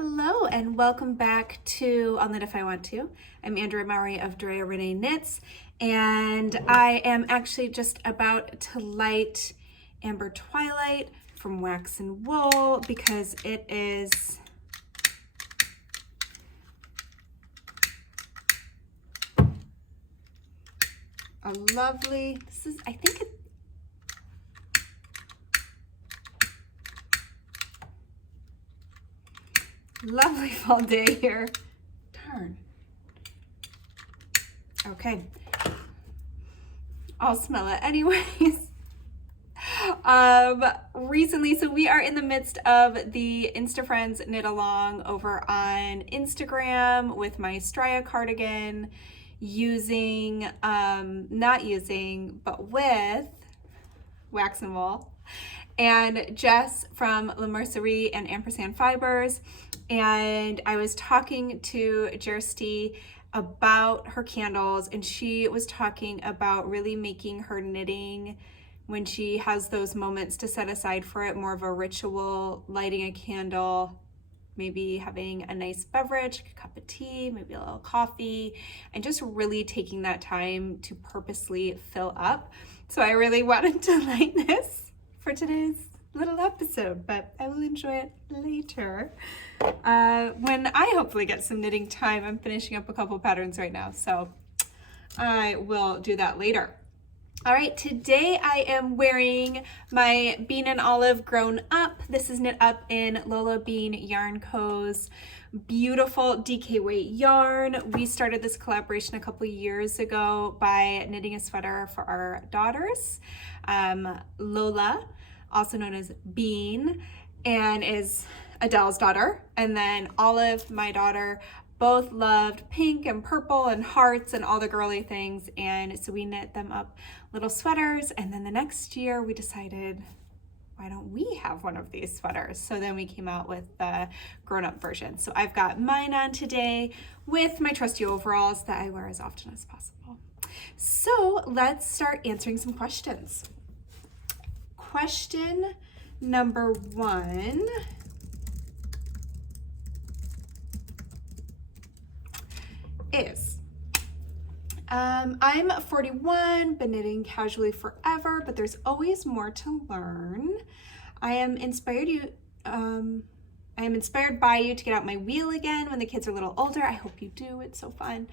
Hello and welcome back to I'll Knit If I Want To. I'm Andrea Mowry of Drea Renee Knits, and I am actually just about to light Amber Twilight from Wax and Wool because it is a lovely, I think it, lovely fall day here. Darn. Okay. I'll smell it anyways. Recently, so we are in the midst of the Insta Friends knit along over on Instagram with my Straya cardigan but with Wax and Wool and Jess from La Mercerie and Ampersand Fibers. And I was talking to Jersty about her candles, and she was talking about really making her knitting, when she has those moments to set aside for it, more of a ritual, lighting a candle, maybe having a nice beverage, like a cup of tea, maybe a little coffee, and just really taking that time to purposely fill up. So I really wanted to light this for today's little episode, but I will enjoy it later when I hopefully get some knitting time. I'm finishing up a couple patterns right now, so I will do that later. All right, today I am wearing my Bean and Olive Grown Up. This is knit up in Lola Bean Yarn Co.'s beautiful DK weight yarn. We started this collaboration a couple years ago by knitting a sweater for our daughters. Lola, also known as Bean, and is Adele's daughter, and then Olive, my daughter. Both loved pink and purple and hearts and all the girly things, and so we knit them up little sweaters. And then the next year we decided, why don't we have one of these sweaters? So then we came out with the grown-up version. So I've got mine on today with my trusty overalls that I wear as often as possible. So let's start answering some questions. Question number one is, I'm 41, been knitting casually forever, but there's always more to learn. I am inspired by you to get out my wheel again when the kids are a little older. I hope you do. It's so fun.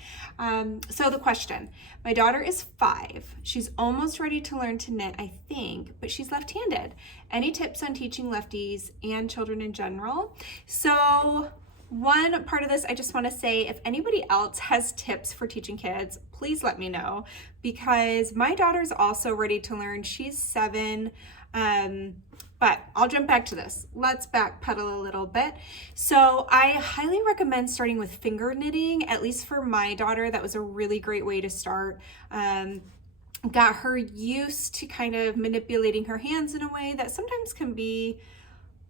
So the question, my daughter is 5. She's almost ready to learn to knit, I think, but she's left-handed. Any tips on teaching lefties and children in general? So one part of this, I just want to say, if anybody else has tips for teaching kids, please let me know, because my daughter's also ready to learn. She's 7. But I'll jump back to this. Let's backpedal a little bit. So I highly recommend starting with finger knitting, at least for my daughter. That was a really great way to start. Got her used to kind of manipulating her hands in a way that sometimes can be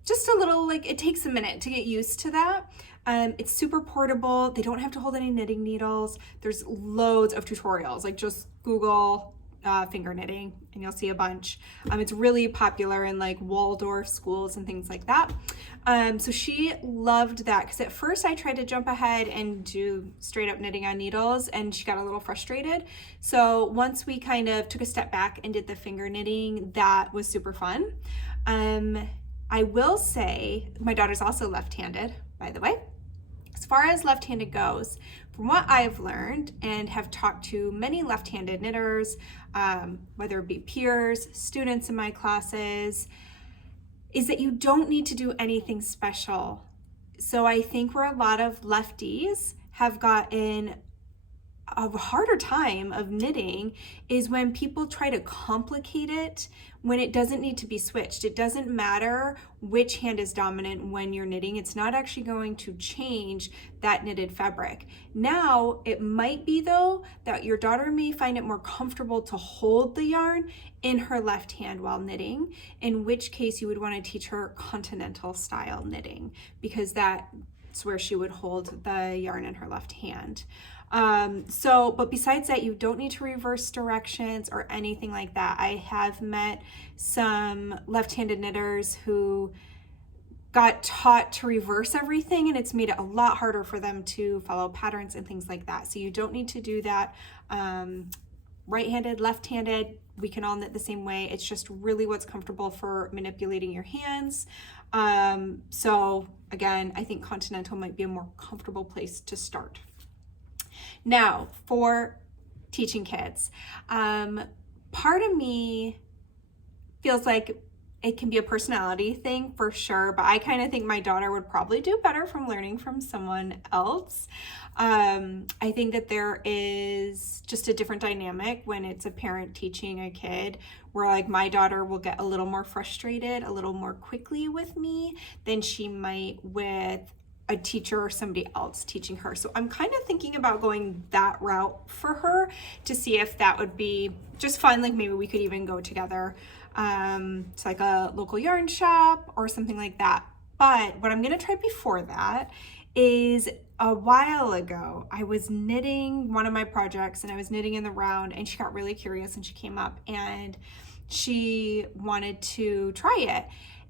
just a little, like, it takes a minute to get used to that. It's super portable. They don't have to hold any knitting needles. There's loads of tutorials, like just Google finger knitting and you'll see a bunch. It's really popular in like Waldorf schools and things like that. So she loved that, because at first I tried to jump ahead and do straight up knitting on needles and she got a little frustrated. So once we kind of took a step back and did the finger knitting, that was super fun. I will say my daughter's also left-handed, by the way. As far as left-handed goes, from what I've learned and have talked to many left-handed knitters, whether it be peers, students in my classes, is that you don't need to do anything special. So I think where a lot of lefties have gotten a harder time of knitting is when people try to complicate it when it doesn't need to be switched. It doesn't matter which hand is dominant when you're knitting. It's not actually going to change that knitted fabric. Now, it might be though that your daughter may find it more comfortable to hold the yarn in her left hand while knitting, in which case you would want to teach her continental style knitting, because that's where she would hold the yarn in her left hand. But besides that, you don't need to reverse directions or anything like that. I have met some left-handed knitters who got taught to reverse everything, and it's made it a lot harder for them to follow patterns and things like that. So you don't need to do that. Right-handed, left-handed, we can all knit the same way. It's just really what's comfortable for manipulating your hands. So again, I think continental might be a more comfortable place to start. Now, for teaching kids, part of me feels like it can be a personality thing for sure, but I kind of think my daughter would probably do better from learning from someone else. I think that there is just a different dynamic when it's a parent teaching a kid, where like my daughter will get a little more frustrated a little more quickly with me than she might with a teacher or somebody else teaching her. So I'm kind of thinking about going that route for her to see if that would be just fun. Like maybe we could even go together to like a local yarn shop or something like that. But what I'm gonna try before that is, a while ago I was knitting one of my projects, and I was knitting in the round, and she got really curious and she came up and she wanted to try it.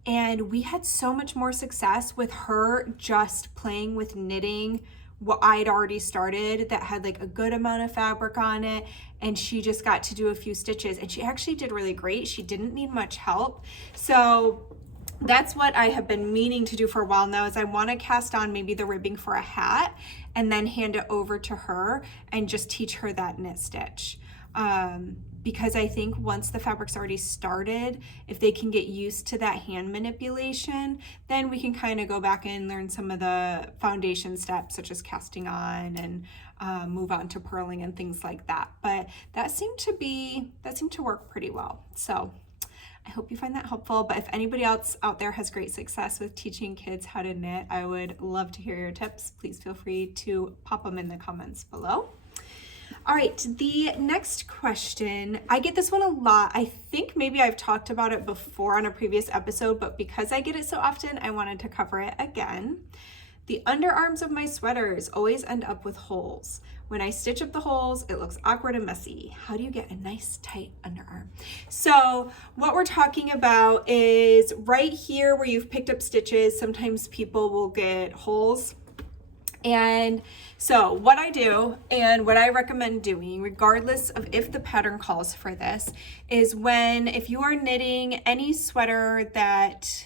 And we had so much more success with her just playing with knitting what I'd already started that had like a good amount of fabric on it, and she just got to do a few stitches, and she actually did really great. She didn't need much help. So that's what I have been meaning to do for a while now, is I want to cast on maybe the ribbing for a hat and then hand it over to her and just teach her that knit stitch. Because I think once the fabric's already started, if they can get used to that hand manipulation, then we can kind of go back and learn some of the foundation steps, such as casting on, and move on to purling and things like that. But that seemed to work pretty well. So I hope you find that helpful. But if anybody else out there has great success with teaching kids how to knit, I would love to hear your tips. Please feel free to pop them in the comments below. All right, the next question, I get this one a lot. I think maybe I've talked about it before on a previous episode, but because I get it so often, I wanted to cover it again. The underarms of my sweaters always end up with holes. When I stitch up the holes, it looks awkward and messy. How do you get a nice tight underarm? So what we're talking about is right here where you've picked up stitches, sometimes people will get holes. And so what I do, and what I recommend doing, regardless of if the pattern calls for this, is if you are knitting any sweater that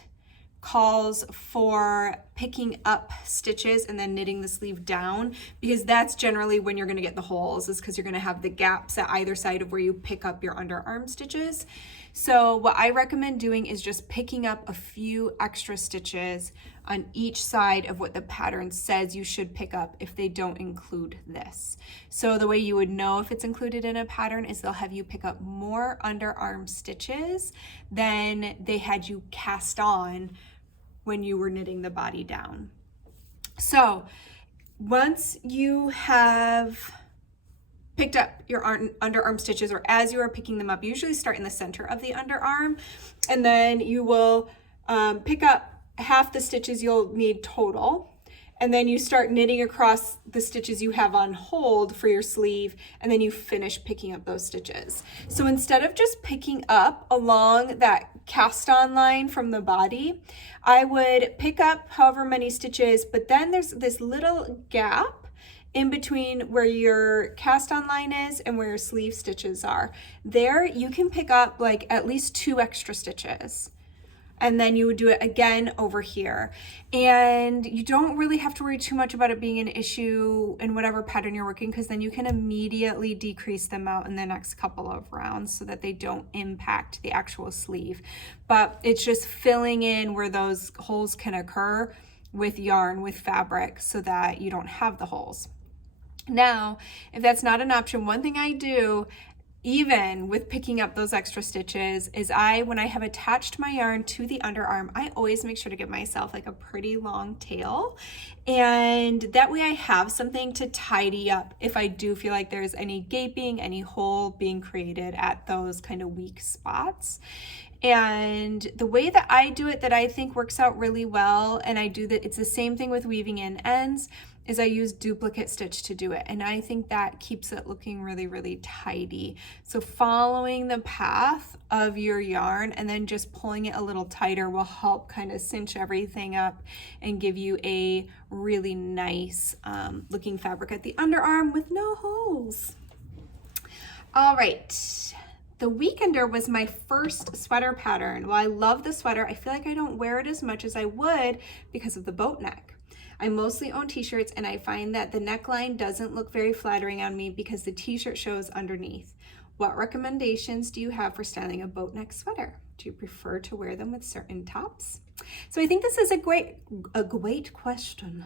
calls for picking up stitches and then knitting the sleeve down, because that's generally when you're going to get the holes, is because you're going to have the gaps at either side of where you pick up your underarm stitches. So what I recommend doing is just picking up a few extra stitches on each side of what the pattern says you should pick up if they don't include this. So the way you would know if it's included in a pattern is they'll have you pick up more underarm stitches than they had you cast on when you were knitting the body down. So once you have picked up your underarm stitches, or as you are picking them up, usually start in the center of the underarm, and then you will pick up half the stitches you'll need total, and then you start knitting across the stitches you have on hold for your sleeve, and then you finish picking up those stitches. So instead of just picking up along that cast on line from the body, I would pick up however many stitches, but then there's this little gap in between where your cast on line is and where your sleeve stitches are. There you can pick up like at least 2 extra stitches. And then you would do it again over here. And you don't really have to worry too much about it being an issue in whatever pattern you're working, because then you can immediately decrease them out in the next couple of rounds so that they don't impact the actual sleeve. But it's just filling in where those holes can occur with yarn, with fabric, so that you don't have the holes. Now, if that's not an option, one thing I do, even with picking up those extra stitches, is when I have attached my yarn to the underarm, I always make sure to give myself like a pretty long tail, and that way I have something to tidy up if I do feel like there's any gaping, any hole being created at those kind of weak spots. And the way that I do it that I think works out really well, and it's the same thing with weaving in ends, is I use duplicate stitch to do it. And I think that keeps it looking really, really tidy. So following the path of your yarn and then just pulling it a little tighter will help kind of cinch everything up and give you a really nice looking fabric at the underarm with no holes. All right. The Weekender was my first sweater pattern. While I love the sweater, I feel like I don't wear it as much as I would because of the boat neck. I mostly own t-shirts and I find that the neckline doesn't look very flattering on me because the t-shirt shows underneath. What recommendations do you have for styling a boat neck sweater? Do you prefer to wear them with certain tops? So I think this is a great question.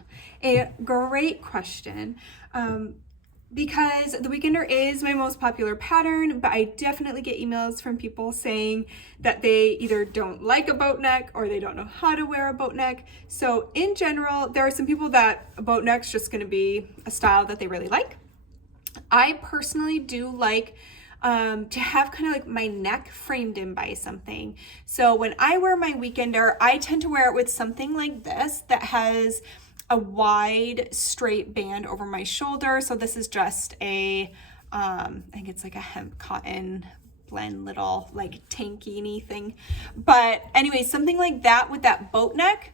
Because the Weekender is my most popular pattern, but I definitely get emails from people saying that they either don't like a boat neck or they don't know how to wear a boat neck. So in general, there are some people that a boat neck's just gonna be a style that they really like. I personally do like to have kind of like my neck framed in by something. So when I wear my Weekender, I tend to wear it with something like this that has a wide straight band over my shoulder. So this is just I think it's like a hemp cotton blend little like tankini thing. But anyway, something like that with that boat neck,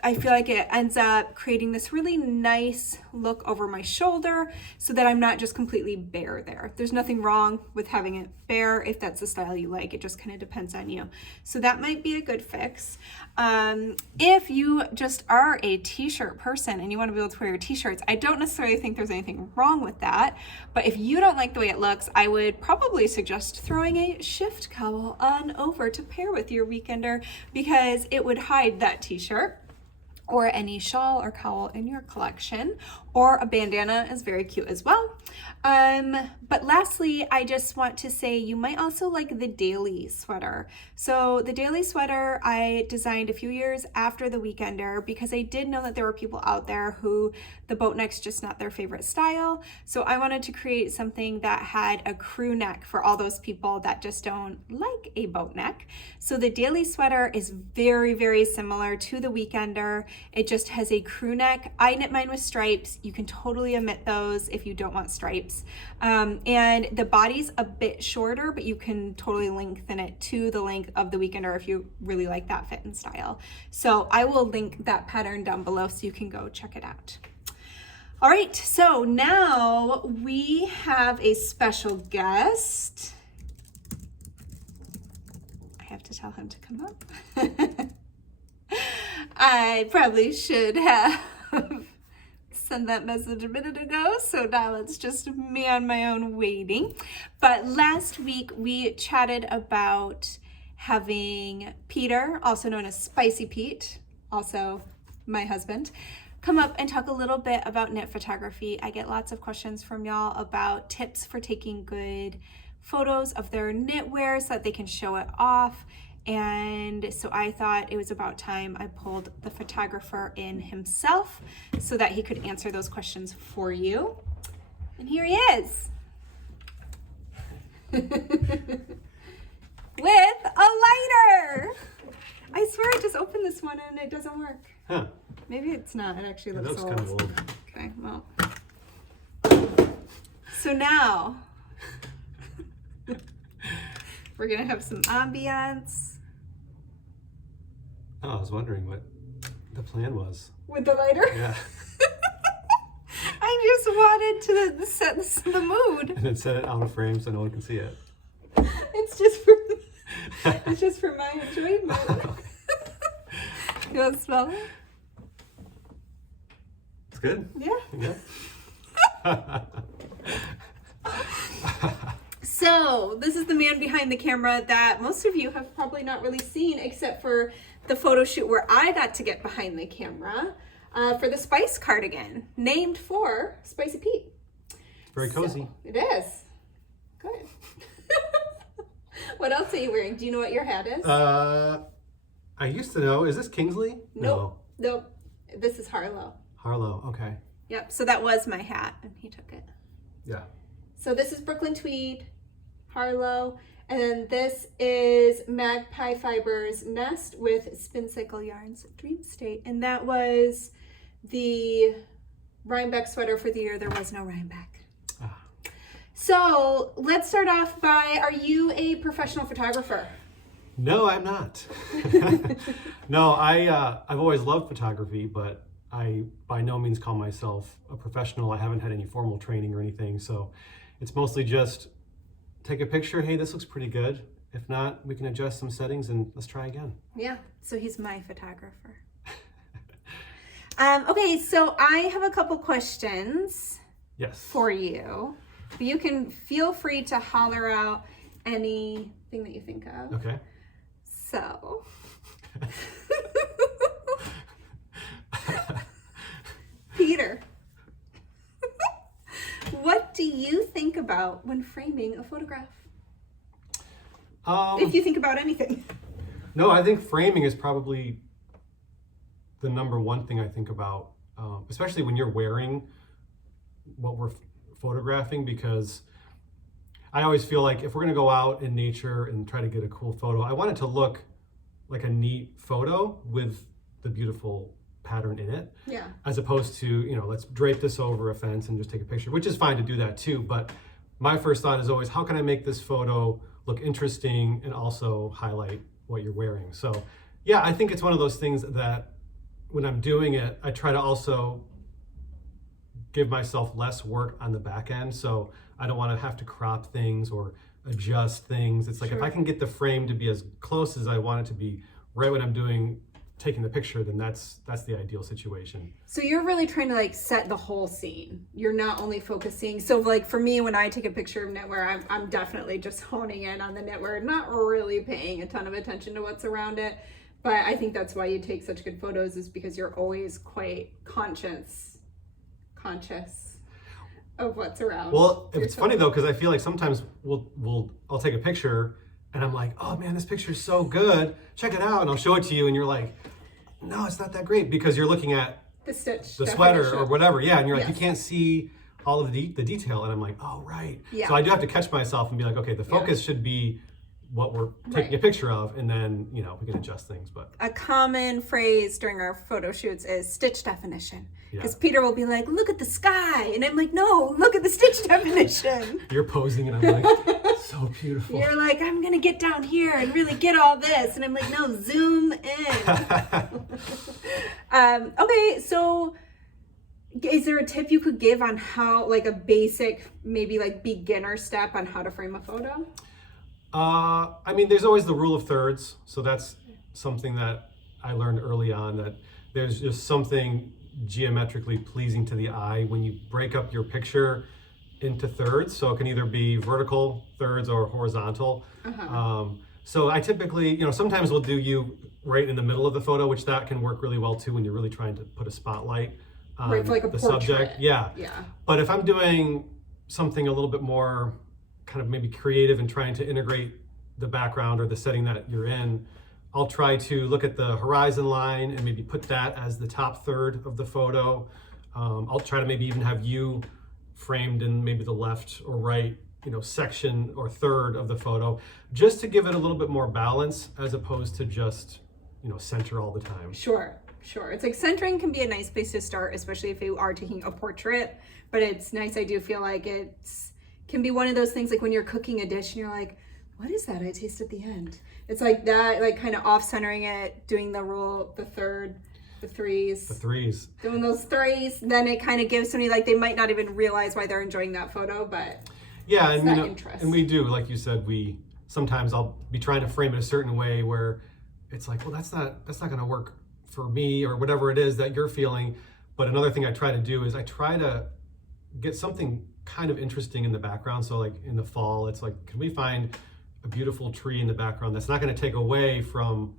I feel like it ends up creating this really nice look over my shoulder so that I'm not just completely bare there. There's nothing wrong with having it bare if that's the style you like. It just kind of depends on you. So that might be a good fix. If you just are a t-shirt person and you want to be able to wear your t-shirts, I don't necessarily think there's anything wrong with that. But if you don't like the way it looks, I would probably suggest throwing a shift cowl on over to pair with your Weekender because it would hide that t-shirt or any shawl or cowl in your collection, or a bandana is very cute as well. But lastly, I just want to say you might also like the daily sweater. So the daily sweater I designed a few years after the Weekender because I did know that there were people out there who the boat neck's just not their favorite style. So I wanted to create something that had a crew neck for all those people that just don't like a boat neck. So the daily sweater is very, very similar to the Weekender. It just has a crew neck. I knit mine with stripes. You can totally omit those if you don't want stripes. And the body's a bit shorter, but you can totally lengthen it to the length of the Weekender if you really like that fit and style. So I will link that pattern down below so you can go check it out. All right, so now we have a special guest. I have to tell him to come up. I probably should have sent that message a minute ago, so now it's just me on my own waiting. But last week we chatted about having Peter, also known as Spicy Pete, also my husband, come up and talk a little bit about knit photography. I get lots of questions from y'all about tips for taking good photos of their knitwear so that they can show it off. And so I thought it was about time I pulled the photographer in himself so that he could answer those questions for you. And here he is. With a lighter. I swear I just opened this one and it doesn't work. Huh. Maybe it's not. It actually looks old. Kind of old. Okay, well. So now we're gonna have some ambiance. Oh, I was wondering what the plan was. With the lighter? Yeah. I just wanted to set the mood. And then set it out of frame so no one can see it. It's just for my enjoyment. You want to smell it? It's good. Yeah. Yeah. So this is the man behind the camera that most of you have probably not really seen except for the photo shoot where I got to get behind the camera for the Spice cardigan, named for Spicy Pete. Very cozy. So, it is. Good. What else are you wearing? Do you know what your hat is? I used to know. Is this Kingsley? Nope. Nope. This is Harlow. Harlow, okay. Yep, so that was my hat and he took it. Yeah. So this is Brooklyn Tweed, Harlow, And then this is Magpie Fibers Nest with Spin Cycle Yarns Dream State. And that was the Rhinebeck sweater for the year there was no Rhinebeck. Ah. So let's start off by, are you a professional photographer? No, I'm not. No, I've always loved photography, but I by no means call myself a professional. I haven't had any formal training or anything, so it's mostly just take a picture. Hey, this looks pretty good. If not, we can adjust some settings and let's try again. Yeah, so he's my photographer. Okay, so I have a couple questions. Yes. For you. You can feel free to holler out anything that you think of. Okay. So, Peter, what do you think about when framing a photograph? If you think about anything. No, I think framing is probably the number one thing I think about, especially when you're wearing what we're photographing, because I always feel like if we're going to go out in nature and try to get a cool photo, I want it to look like a neat photo with the beautiful pattern in it. Yeah. As opposed to, let's drape this over a fence and just take a picture, which is fine to do that too. But my first thought is always, how can I make this photo look interesting and also highlight what you're wearing? So yeah, I think it's one of those things that when I'm doing it, I try to also give myself less work on the back end. So I don't want to have to crop things or adjust things. It's like, Sure. If I can get the frame to be as close as I want it to be right when I'm taking the picture, then that's the ideal situation. So you're really trying to like set the whole scene. You're not only focusing. So like for me, when I take a picture of knitwear, I'm definitely just honing in on the knitwear, not really paying a ton of attention to what's around it. But I think that's why you take such good photos, is because you're always quite conscious of what's around. Well, it's funny though, because I feel like sometimes I'll take a picture and I'm like, oh man, this picture's so good. Check it out. And I'll show it to you and you're like, no, it's not that great, because you're looking at the stitch, the sweater or whatever. Yeah. And you're like, Yes. You can't see all of the detail. And I'm like, oh, right. Yeah. So I do have to catch myself and be like, okay, the focus should be what we're taking a picture of, and then, we can adjust things. But a common phrase during our photo shoots is stitch definition. Because Yeah. Peter will be like, look at the sky. And I'm like, no, look at the stitch definition. you're posing and I'm like, so beautiful. You're like, I'm going to get down here and really get all this. And I'm like, no, zoom in. Okay, so is there a tip you could give on how, like a basic, maybe like beginner step on how to frame a photo? I mean, there's always the rule of thirds. So that's something that I learned early on, that there's just something geometrically pleasing to the eye when you break up your picture into thirds. So it can either be vertical thirds or horizontal. So I typically, sometimes we'll do you right in the middle of the photo, which that can work really well too when you're really trying to put a spotlight on Right, for like a the portrait. subject. Yeah. But if I'm doing something a little bit more kind of maybe creative and trying to integrate the background or the setting that you're in, I'll try to look at the horizon line and maybe put that as the top third of the photo. I'll try to maybe even have you framed in maybe the left or right, section or third of the photo, just to give it a little bit more balance as opposed to just, center all the time. Sure. It's like centering can be a nice place to start, especially if you are taking a portrait. But it's nice, I do feel like can be one of those things like when you're cooking a dish and you're like, what is that I taste at the end? It's like that, like kind of off-centering it, doing the rule, the third, the threes. Doing those threes, then it kind of gives somebody, like, they might not even realize why they're enjoying that photo, but yeah, it's and that interest. And we do, like you said, sometimes I'll be trying to frame it a certain way where it's like, well, that's not going to work for me, or whatever it is that you're feeling. But another thing I try to do is I try to get something kind of interesting in the background. So like in the fall, it's like, can we find a beautiful tree in the background that's not going to take away from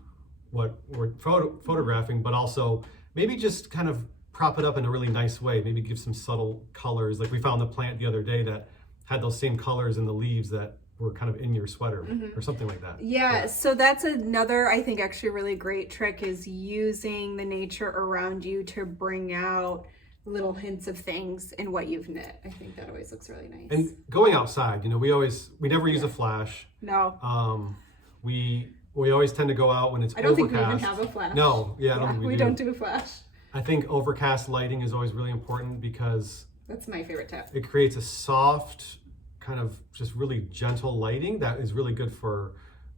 what we're photographing, but also maybe just kind of prop it up in a really nice way. Maybe give some subtle colors. Like we found the plant the other day that had those same colors in the leaves that were kind of in your sweater or something like that. Yeah, so that's another, I think, actually really great trick, is using the nature around you to bring out little hints of things in what you've knit. I think that always looks really nice. And going outside, you know, we never use a flash. No. We always tend to go out when it's overcast. I don't think we even have a flash. No, yeah, I don't think we do. don't do a flash. I think overcast lighting is always really important because that's my favorite tip. It creates a soft, kind of just really gentle lighting that is really good for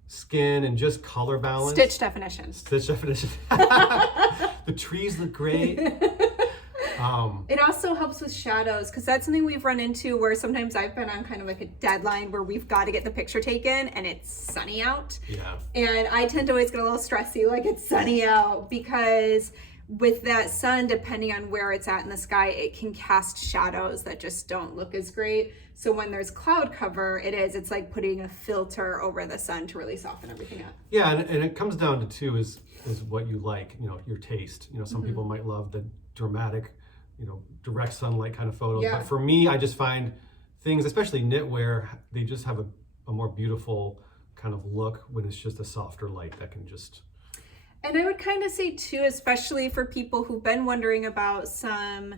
skin and just color balance. Stitch definition. Stitch definition. The trees look great. It also helps with shadows, because that's something we've run into where sometimes I've been on kind of like a deadline where we've got to get the picture taken and it's sunny out. Yeah. And I tend to always get a little stressy, like it's sunny out, because with that sun, depending on where it's at in the sky, it can cast shadows that just don't look as great. So when there's cloud cover, it's like putting a filter over the sun to really soften everything up. Yeah, and it comes down to too is what you like, you know, your taste. You know, some people might love the dramatic, you know, direct sunlight kind of photos. Yeah. But for me, I just find things, especially knitwear, they just have a more beautiful kind of look when it's just a softer light that can just... And I would kind of say too, especially for people who've been wondering about some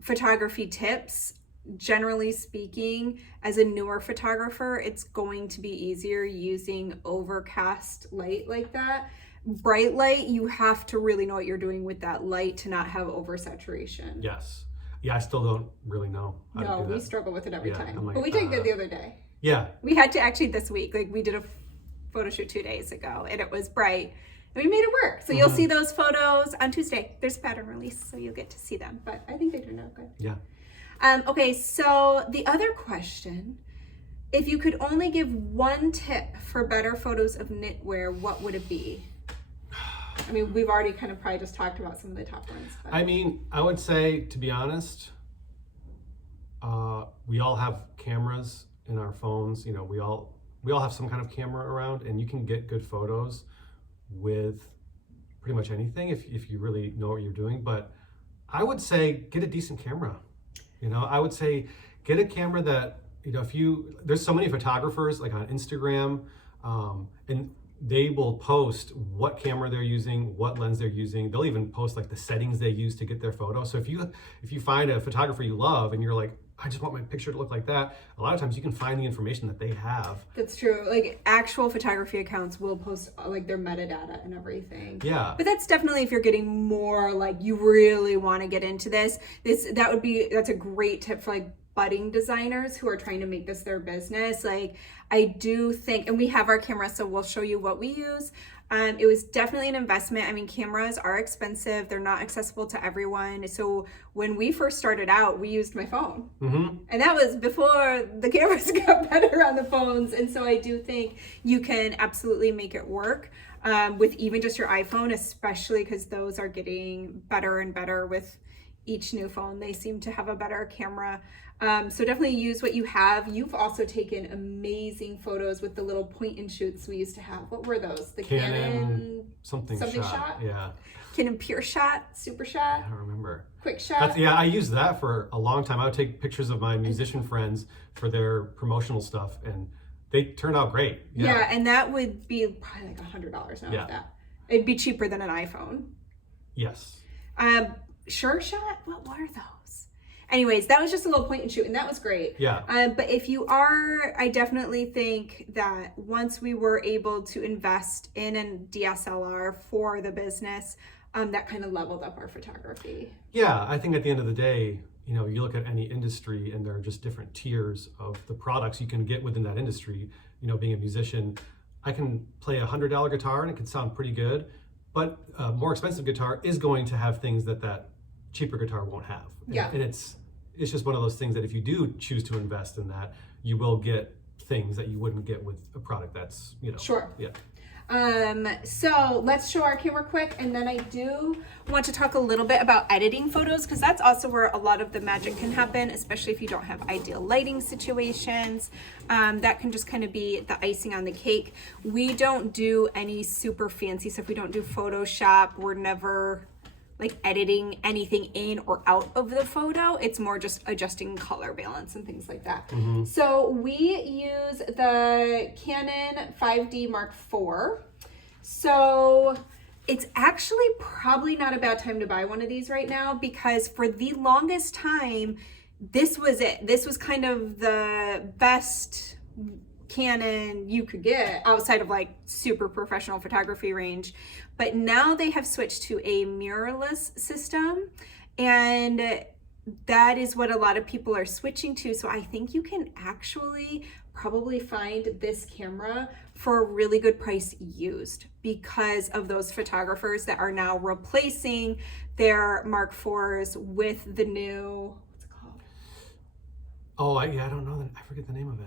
photography tips, generally speaking, as a newer photographer, it's going to be easier using overcast light like that. Bright light, you have to really know what you're doing with that light to not have oversaturation. Yes. Yeah, I still don't really know how to do that. We struggle with it every time. Like, but we did good the other day. Yeah. We had to actually this week, like we did a photo shoot 2 days ago and it was bright. And we made it work. So you'll see those photos on Tuesday. There's pattern release, so you'll get to see them. But I think they turned out good. Yeah. Okay, so the other question, if you could only give one tip for better photos of knitwear, what would it be? I mean, we've already kind of probably just talked about some of the top ones. But. I mean, I would say, to be honest, we all have cameras in our phones. You know, we all have some kind of camera around, and you can get good photos with pretty much anything if you really know what you're doing. But I would say get a decent camera. You know, I would say get a camera that, you know, there's so many photographers like on Instagram, and they will post what camera they're using, what lens they're using. They'll even post like the settings they use to get their photo. So if you find a photographer you love and you're like, I just want my picture to look like that, a lot of times you can find the information that they have. That's true. Like actual photography accounts will post like their metadata and everything. Yeah. But that's definitely if you're getting more like you really want to get into this. That's a great tip for like budding designers who are trying to make this their business. Like I do think, and we have our camera, so we'll show you what we use. It was definitely an investment. I mean, cameras are expensive. They're not accessible to everyone. So when we first started out, we used my phone. And that was before the cameras got better on the phones. And so I do think you can absolutely make it work with even just your iPhone, especially because those are getting better and better with each new phone. They seem to have a better camera. So definitely use what you have. You've also taken amazing photos with the little point and shoots we used to have. What were those? The Canon something shot? Yeah. Canon Pure Shot, Super Shot? I don't remember. Quick Shot? Yeah, I used that for a long time. I would take pictures of my musician friends for their promotional stuff, and they turned out great. Yeah, and that would be probably like $100 now with that. It'd be cheaper than an iPhone. Yes. Sure Shot? What were those? Anyways, that was just a little point and shoot, and that was great. Yeah. But if you are, I definitely think that once we were able to invest in a DSLR for the business, that kind of leveled up our photography. Yeah, I think at the end of the day, you know, you look at any industry and there are just different tiers of the products you can get within that industry. You know, being a musician, I can play a $100 guitar and it can sound pretty good, but a more expensive guitar is going to have things that cheaper guitar won't have. Yeah. And it's just one of those things that if you do choose to invest in that, you will get things that you wouldn't get with a product that's, you know. Sure. Yeah. So let's show our camera quick, and then I do want to talk a little bit about editing photos, because that's also where a lot of the magic can happen, especially if you don't have ideal lighting situations. That can just kind of be the icing on the cake. We don't do any super fancy stuff. We don't do Photoshop. We're never like editing anything in or out of the photo. It's more just adjusting color balance and things like that. So we use the Canon 5D Mark IV. So It's actually probably not a bad time to buy one of these right now, because for the longest time, this was it. This was kind of the best Canon you could get outside of like super professional photography range. But now they have switched to a mirrorless system, and that is what a lot of people are switching to. So I think you can actually probably find this camera for a really good price used, because of those photographers that are now replacing their Mark IVs with the new, what's it called? Oh, I don't know. I forget the name of it.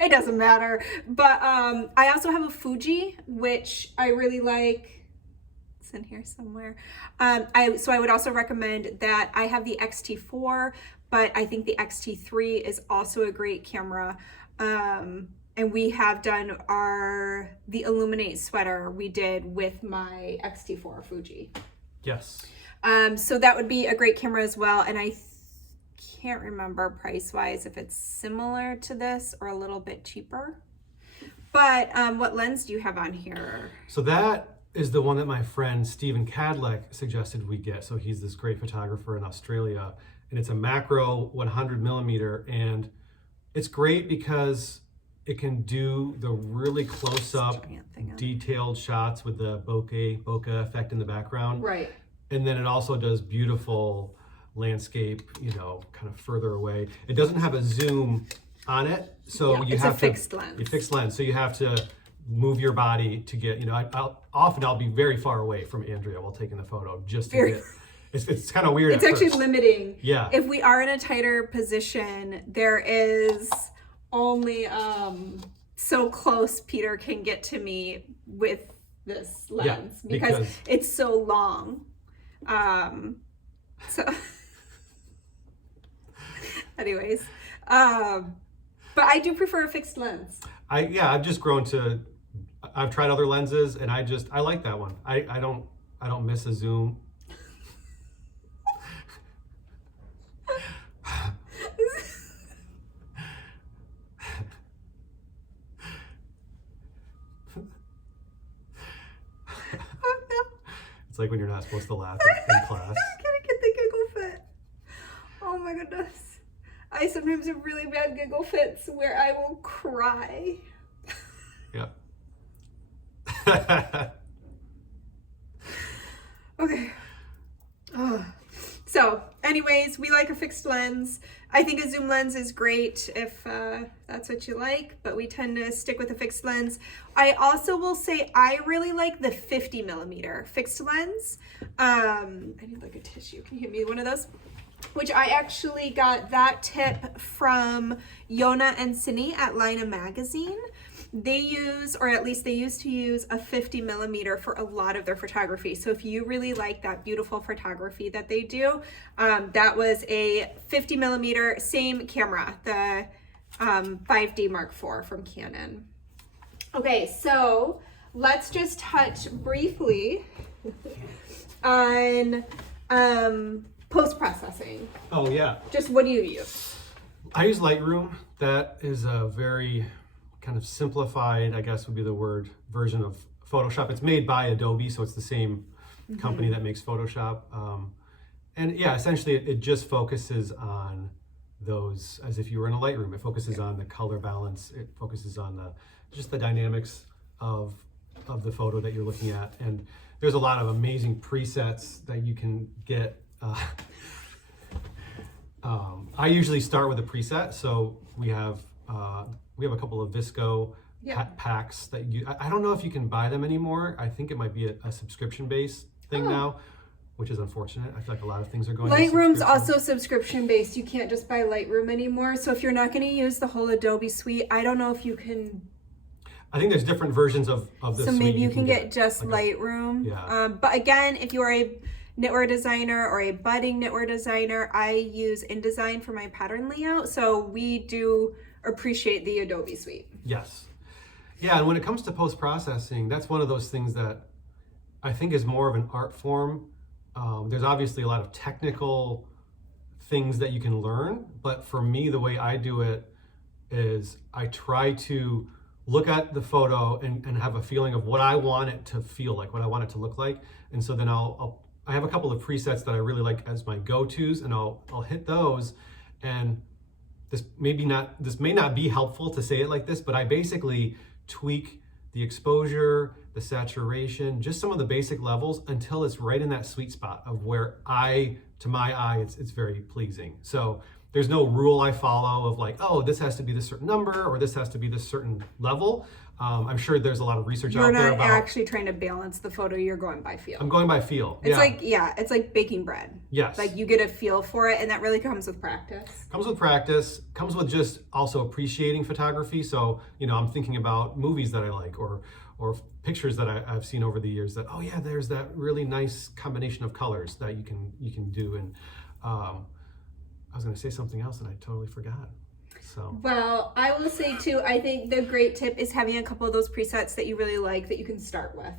It doesn't matter. But I also have a Fuji, which I really like. It's in here somewhere. So I would also recommend that. I have the XT4, but I think the XT3 is also a great camera. And we have done the Illuminate sweater we did with my XT4 Fuji. Yes. So that would be a great camera as well. And I can't remember price-wise if it's similar to this or a little bit cheaper. But what lens do you have on here? So that is the one that my friend Stephen Cadleck suggested we get. So he's this great photographer in Australia, and it's a macro 100 millimeter, and it's great because it can do the really close-up, detailed shots with the bokeh effect in the background. Right. And then it also does beautiful landscape, kind of further away. It doesn't have a zoom on it, so you have a fixed lens. A fixed lens, so you have to move your body to get. I'll be very far away from Andrea while taking the photo just to get. It's kind of weird. It's actually limiting. Yeah. If we are in a tighter position, there is only so close Peter can get to me with this lens, because it's so long. So anyways, but I do prefer a fixed lens. I've just grown to. I've tried other lenses, and I like that one. I don't miss a zoom. It's like when you're not supposed to laugh in class. I'm gonna get the giggle fit. Oh my goodness. I sometimes have really bad giggle fits where I will cry. Yep. Okay. So anyways, we like a fixed lens. I think a zoom lens is great if that's what you like, but we tend to stick with a fixed lens. I also will say I really like the 50 millimeter fixed lens. I need like a tissue. Can you give me one of those? Which I actually got that tip from Yona and Cindy at Lina Magazine. They use, or at least they used to use, a 50 millimeter for a lot of their photography. So if you really like that beautiful photography that they do, that was a 50 millimeter, same camera, the 5D Mark IV from Canon. Okay, so let's just touch briefly on post-processing. Oh yeah. Just what do you use? I use Lightroom. That is a very kind of simplified, I guess would be the word, version of Photoshop. It's made by Adobe, so it's the same company that makes Photoshop. And yeah, essentially it just focuses on those as if you were in a Lightroom. It focuses on the color balance. It focuses on just the dynamics of the photo that you're looking at. And there's a lot of amazing presets that you can get. I usually start with a preset, so we have a couple of Visco packs that I don't know if you can buy them anymore. I think it might be a subscription-based thing now, which is unfortunate. I feel like a lot of things are going. Lightroom's also subscription-based. You can't just buy Lightroom anymore. So if you're not going to use the whole Adobe suite, I don't know if you can. I think there's different versions of the suite. So maybe you can get just like Lightroom. But again, if you're a knitwear designer or a budding knitwear designer, I use InDesign for my pattern layout. So we do appreciate the Adobe suite. Yes. Yeah, and when it comes to post-processing, that's one of those things that I think is more of an art form. There's obviously a lot of technical things that you can learn, but for me, the way I do it is I try to look at the photo and have a feeling of what I want it to feel like, what I want it to look like. And so then I have a couple of presets that I really like as my go-tos, and I'll hit those. And this may not be helpful to say it like this, but I basically tweak the exposure, the saturation, just some of the basic levels until it's right in that sweet spot of where to my eye, it's very pleasing. So there's no rule I follow of like, oh, this has to be this certain number or this has to be this certain level. I'm sure there's a lot of research out there about. You're not actually trying to balance the photo. You're going by feel. I'm going by feel. It's it's like baking bread. Yes. Like you get a feel for it, and that really comes with practice. Comes with practice. Comes with just also appreciating photography. So I'm thinking about movies that I like or pictures that I've seen over the years that, oh yeah, there's that really nice combination of colors that you can do. And I was going to say something else and I totally forgot. So. Well, I will say too, I think the great tip is having a couple of those presets that you really like that you can start with,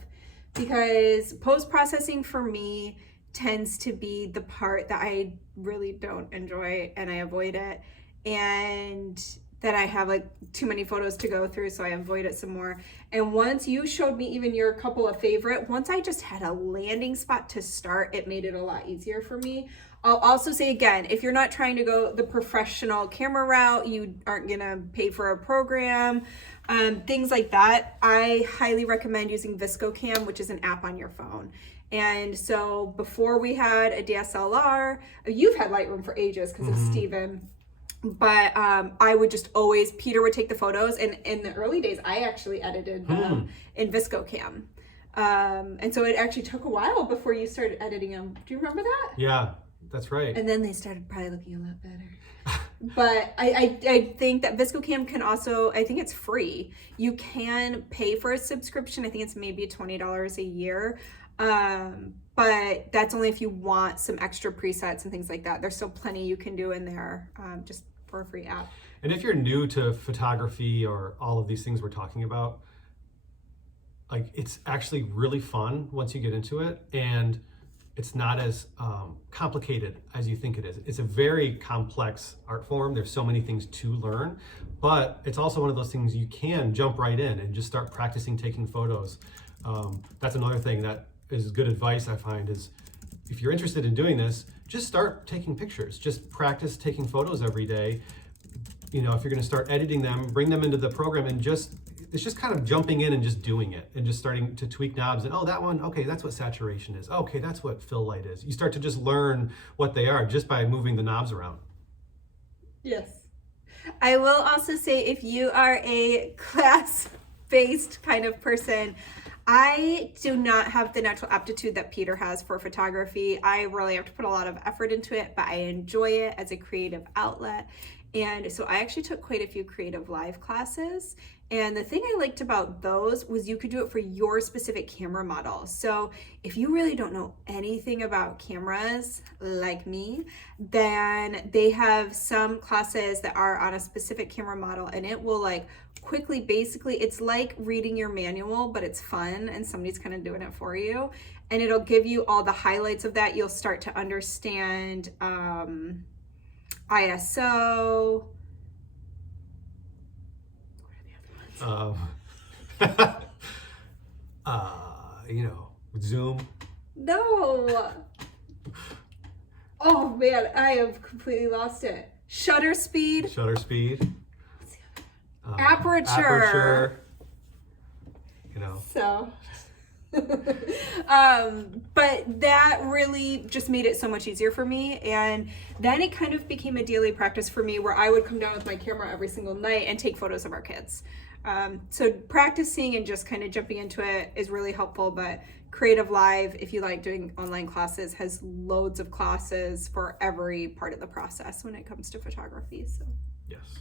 because post-processing for me tends to be the part that I really don't enjoy and I avoid it, and that I have like too many photos to go through, so I avoid it some more. And once you showed me even your couple of favorite, once I just had a landing spot to start, it made it a lot easier for me. I'll also say again, if you're not trying to go the professional camera route, you aren't gonna pay for a program, things like that, I highly recommend using ViscoCam, which is an app on your phone. And so before we had a DSLR, you've had Lightroom for ages because of Steven. But I would just always, Peter would take the photos, and in the early days, I actually edited them in ViscoCam. And so it actually took a while before you started editing them. Do you remember that? Yeah, that's right. And then they started probably looking a lot better. But I think that ViscoCam can also, I think it's free. You can pay for a subscription. I think it's maybe $20 a year. But that's only if you want some extra presets and things like that. There's still plenty you can do in there, just for a free app. And if you're new to photography or all of these things we're talking about, like it's actually really fun once you get into it, and it's not as complicated as you think it is. It's a very complex art form. There's so many things to learn, but it's also one of those things you can jump right in and just start practicing taking photos. That's another thing that is good advice I find is, if you're interested in doing this, just start taking pictures. Just practice taking photos every day. If you're going to start editing them, bring them into the program, and it's just kind of jumping in and just doing it and just starting to tweak knobs. And that one, okay, that's what saturation is. Okay, that's what fill light is. You start to just learn what they are just by moving the knobs around. Yes. I will also say, if you are a class-based kind of person, I do not have the natural aptitude that Peter has for photography. I really have to put a lot of effort into it, but I enjoy it as a creative outlet. And so I actually took quite a few creative live classes. And the thing I liked about those was you could do it for your specific camera model. So if you really don't know anything about cameras like me, then they have some classes that are on a specific camera model, and it will like quickly, basically, it's like reading your manual, but it's fun and somebody's kind of doing it for you. And it'll give you all the highlights of that. You'll start to understand ISO. Zoom. No. Oh man, I have completely lost it. Shutter speed. Shutter speed. Aperture. So. But that really just made it so much easier for me, and then it kind of became a daily practice for me where I would come down with my camera every single night and take photos of our kids. So practicing and just kind of jumping into it is really helpful. But Creative Live, if you like doing online classes, has loads of classes for every part of the process when it comes to photography. So yes.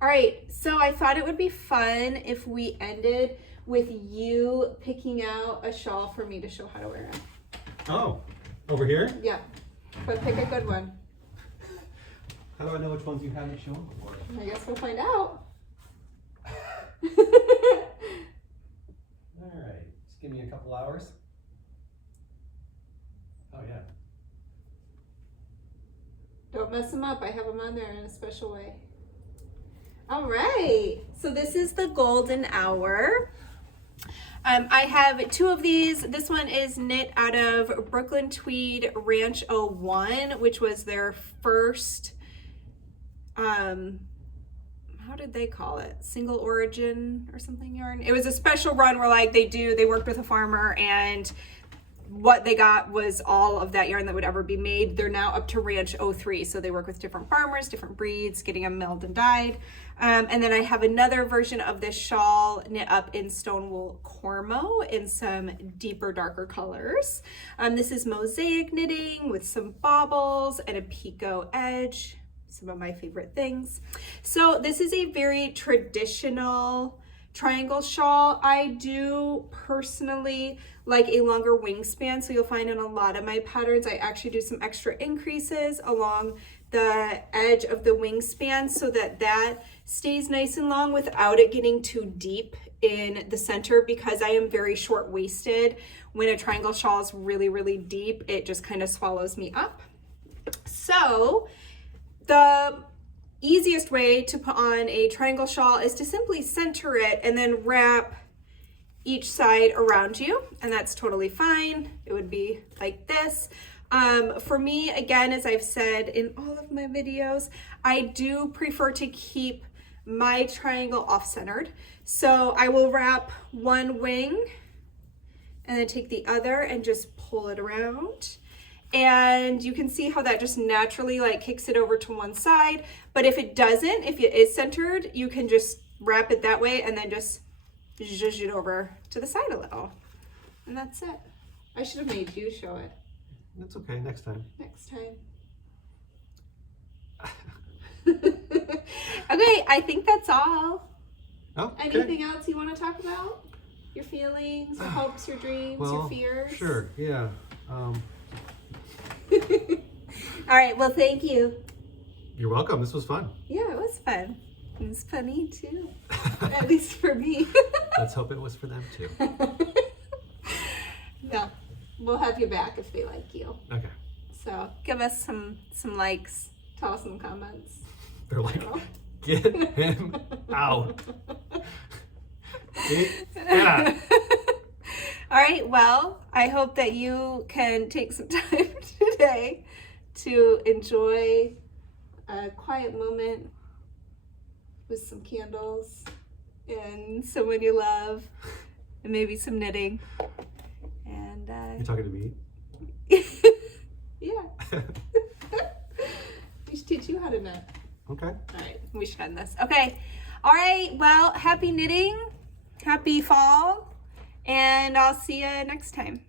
All right, so I thought it would be fun if we ended with you picking out a shawl for me to show how to wear it. Oh, over here? Yeah, but pick a good one. How do I know which ones you haven't shown before? I guess we'll find out. All right, just give me a couple hours. Oh yeah. Don't mess them up. I have them on there in a special way. All right, so this is the golden hour. I have two of these. This one is knit out of Brooklyn Tweed Ranch 01, which was their first, how did they call it? Single origin or something yarn. It was a special run where like they worked with a farmer and what they got was all of that yarn that would ever be made. They're now up to Ranch 03. So they work with different farmers, different breeds, getting them milled and dyed. And then I have another version of this shawl knit up in Stonewool Cormo in some deeper, darker colors. This is mosaic knitting with some baubles and a picot edge. Some of my favorite things. So this is a very traditional triangle shawl. I do personally like a longer wingspan, so you'll find in a lot of my patterns I actually do some extra increases along the edge of the wingspan so that that stays nice and long without it getting too deep in the center, because I am very short-waisted. When a triangle shawl is really, really deep, it just kind of swallows me up. So the easiest way to put on a triangle shawl is to simply center it and then wrap each side around you, and that's totally fine. It would be like this. For me, again, as I've said in all of my videos, I do prefer to keep my triangle off-centered. So I will wrap one wing and then take the other and just pull it around. And you can see how that just naturally like kicks it over to one side. But if it doesn't, if it is centered, you can just wrap it that way and then just zhuzh it over to the side a little. And that's it. I should have made you show it. That's okay, next time. Next time. Okay, I think that's all. Oh, okay. Anything else you want to talk about? Your feelings, your hopes, your dreams, your fears? Sure, yeah. All right, well, thank you. You're welcome. This was fun. Yeah, it was fun. It was funny too, at least for me. Let's hope it was for them too. No, we'll have you back if they like you. Okay. So give us some likes, tell us some comments. They're like, get him out. Yeah. All right, well, I hope that you can take some time today to enjoy a quiet moment with some candles and someone you love and maybe some knitting. And You talking to me? yeah. We should teach you how to knit. Okay. All right, we should end this. Okay. All right, well, happy knitting, happy fall, and I'll see you next time.